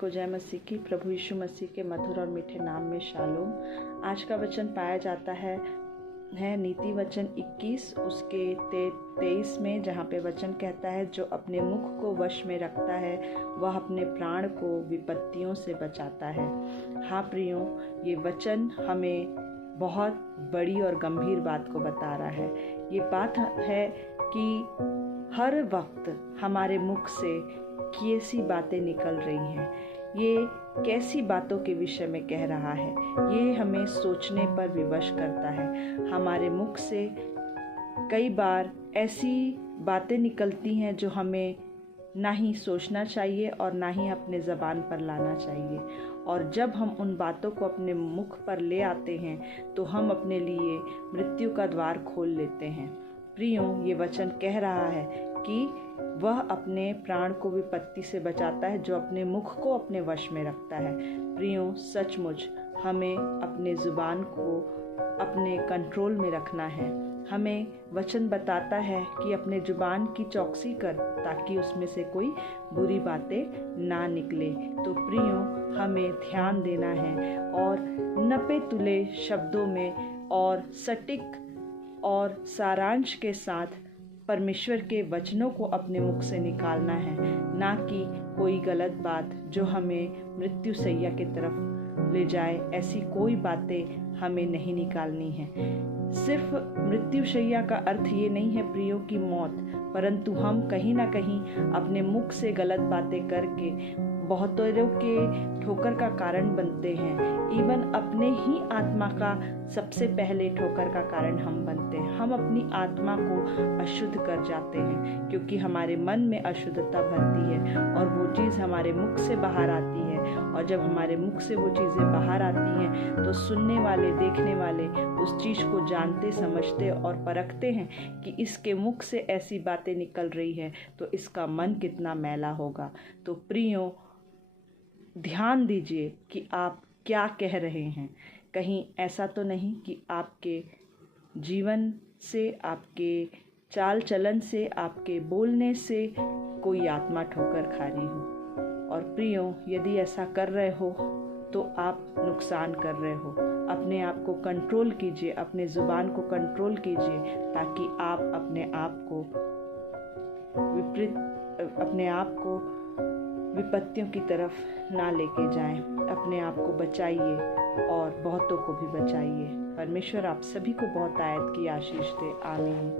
को जय मसीह की। प्रभु यीशु मसीह के मधुर और मीठे नाम में शालोम। आज का वचन पाया जाता है नीति वचन 21 उसके 23 में, जहाँ पे वचन कहता है, जो अपने मुख को वश में रखता है वह अपने प्राण को विपत्तियों से बचाता है। हाँ प्रियों, ये वचन हमें बहुत बड़ी और गंभीर बात को बता रहा है। ये बात है कि हर वक्त हमारे मुख से कैसी बातें निकल रही हैं, ये कैसी बातों के विषय में कह रहा है, ये हमें सोचने पर विवश करता है। हमारे मुख से कई बार ऐसी बातें निकलती हैं जो हमें ना ही सोचना चाहिए और ना ही अपने ज़बान पर लाना चाहिए, और जब हम उन बातों को अपने मुख पर ले आते हैं तो हम अपने लिए मृत्यु का द्वार खोल लेते हैं। प्रियों, ये वचन कह रहा है कि वह अपने प्राण को विपत्ति से बचाता है जो अपने मुख को अपने वश में रखता है। प्रियों, सचमुच हमें अपने ज़ुबान को अपने कंट्रोल में रखना है। हमें वचन बताता है कि अपने ज़ुबान की चौकसी कर, ताकि उसमें से कोई बुरी बातें ना निकले। तो प्रियों, हमें ध्यान देना है और नपे तुले शब्दों में और सटीक और सारांश के साथ परमेश्वर के वचनों को अपने मुख से निकालना है, ना कि कोई गलत बात जो हमें मृत्यु सैया की तरफ ले जाए। ऐसी कोई बातें हमें नहीं निकालनी है। सिर्फ मृत्यु शैया का अर्थ ये नहीं है प्रियो की मौत, परंतु हम कहीं ना कहीं अपने मुख से गलत बातें करके बहुतों के ठोकर का कारण बनते हैं। इवन अपने ही आत्मा का सबसे पहले ठोकर का कारण हम बनते हैं। हम अपनी आत्मा को अशुद्ध कर जाते हैं, क्योंकि हमारे मन में अशुद्धता भरती है और वो चीज़ हमारे मुख से बाहर आती है। और जब हमारे मुख से वो चीज़ें बाहर आती हैं तो सुनने वाले, देखने वाले उस चीज़ को जानते, समझते और परखते हैं कि इसके मुख से ऐसी बातें निकल रही है, तो इसका मन कितना मैला होगा। तो प्रियों, ध्यान दीजिए कि आप क्या कह रहे हैं। कहीं ऐसा तो नहीं कि आपके जीवन से, आपके चाल चलन से, आपके बोलने से कोई आत्मा ठोकर खा रही हो। और प्रियों, यदि ऐसा कर रहे हो तो आप नुकसान कर रहे हो। अपने आप को कंट्रोल कीजिए, अपने ज़ुबान को कंट्रोल कीजिए, ताकि आप अपने आप को विपत्तियों की तरफ ना लेके जाएं। अपने आप को बचाइए और बहुतों को भी बचाइए। परमेश्वर आप सभी को बहुत आयत की आशीष दे। आमीन।